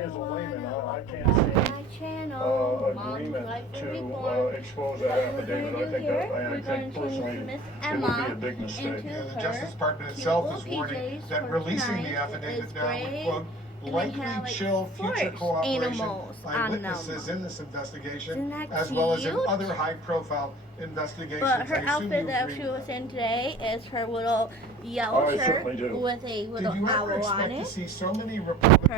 as a layman, I can't see agreement to expose that affidavit. I think personally it would be a big mistake. The Justice Department itself is warning that releasing the affidavit now would, quote, likely chill future cooperation by witnesses in this investigation, as well as in other high-profile investigations. But her outfit that she was in today is her little yellow shirt with a little owl on it. To see so many Republicans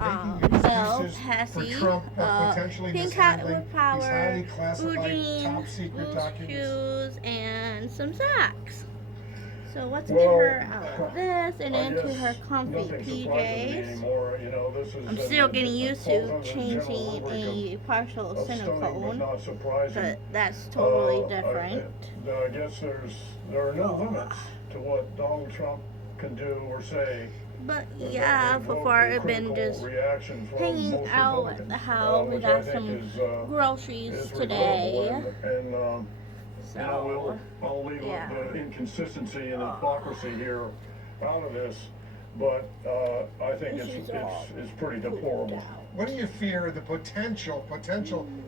making belt excuses has for Trump potentially pink hat mishandling with power, these highly classified blue top secret jeans, documents? shoes, and some socks. So let's get her out of this and into her comfy PJs. I'm still getting used to changing a partial Cinecone, but that's totally different. I guess there are no limits to what Donald Trump can do or say. But yeah, so far I've been just hanging out at the house. We got some groceries today. So, I'll leave the inconsistency and hypocrisy here out of this, but I think it's pretty deplorable. What do you fear the potential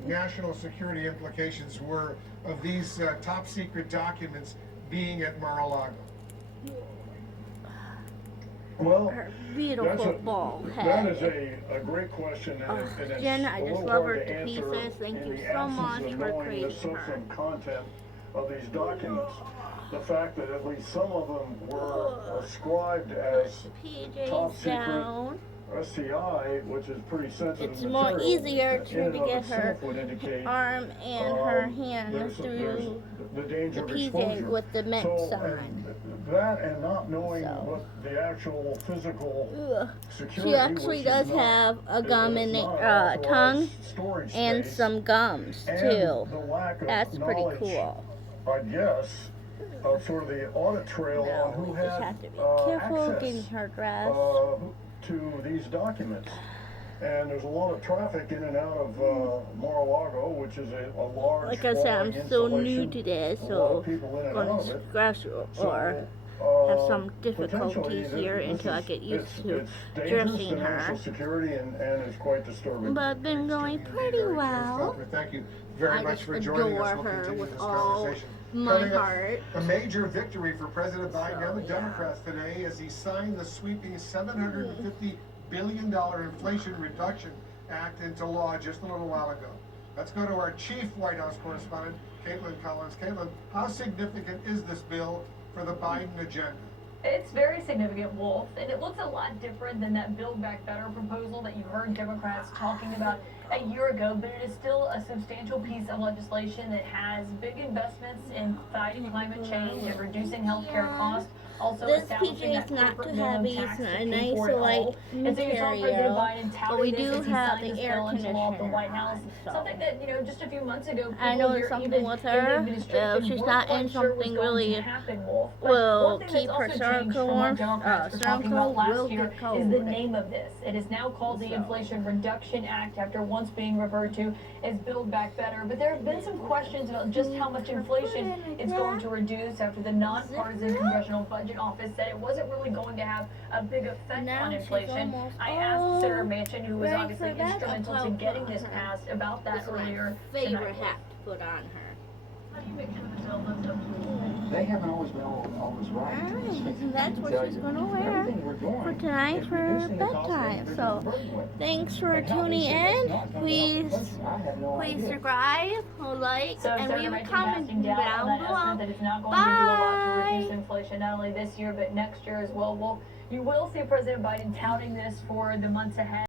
national security implications were of these top secret documents being at Mar-a-Lago? Well, her beautiful bald head. That is a great question, and it's Jen, I just love her to answer pieces. Thank you in the so absence much of for knowing creating the substance her. and content of these documents. The fact that at least some of them were ascribed as top PJs secret down. SCI, which is pretty sensitive It's material, more easier in and to of get her itself would indicate, arm and her hand there's through the danger the of PJ exposure. with the mint So, sign. that and not knowing what the actual physical security, She actually which does is not, have a gum in not it, tongue, storage and space, some gums and too. the lack of That's pretty knowledge, cool. I guess, of sort of the audit trail on who we just had have to be careful access getting her dressed. to these documents. And there's a lot of traffic in and out of Mar-a-Lago, which is a large, Like I said, I'm so new to this, so I'm going to scratch or have some difficulties here until I get used to dressing her. Security and it's quite disturbing. But I've been going pretty well. Thank you very much for joining us. We'll continue with this all conversation. my heart. A major victory for President Biden and the Democrats today as he signed the sweeping $750 billion Inflation Reduction Act into law just a little while ago. Let's go to our chief White House correspondent, Caitlin Collins. Caitlin, how significant is this bill for the Biden agenda? It's very significant, Wolf, and it looks a lot different than that Build Back Better proposal that you heard Democrats talking about a year ago, but it is still a substantial piece of legislation that has big investments in fighting climate change and reducing healthcare costs. Also this establishing PJ is not too minimum heavy, tax it's not to a pay nice for it light all. And so you saw President Biden but touting we this do as he have signed the this air bill into law at the conditioner White House. on, Something that, you know, just a few months ago, I people know here, something even with in the her, administration, she's weren't not quite in sure was something going really to happen, Wolf. But will one thing keep that's her also serum changed from what warm. Democrats were Serum talking about last will year get cold. is the name of this. It is now called the Inflation Reduction Act, after once being referred to as Build Back Better. But there have been some questions about just how much inflation it's going to reduce after the nonpartisan Congressional Budget Office said it wasn't really going to have a big effect on inflation. I asked Senator Manchin, who was obviously instrumental to getting this passed, about that earlier favorite tonight. hat to put on her. How do you make sure the bill lives up to They haven't always been always right. Alright, that's what she's going to wear for tonight for bedtime. So, thanks for tuning in. Please subscribe, like, So and Senator leave a Manchin comment casting doubt on that down estimate below. that it's not going to do a lot to Bye. reduce inflation, not only this year but next year as well. Well, you will see President Biden touting this for the months ahead.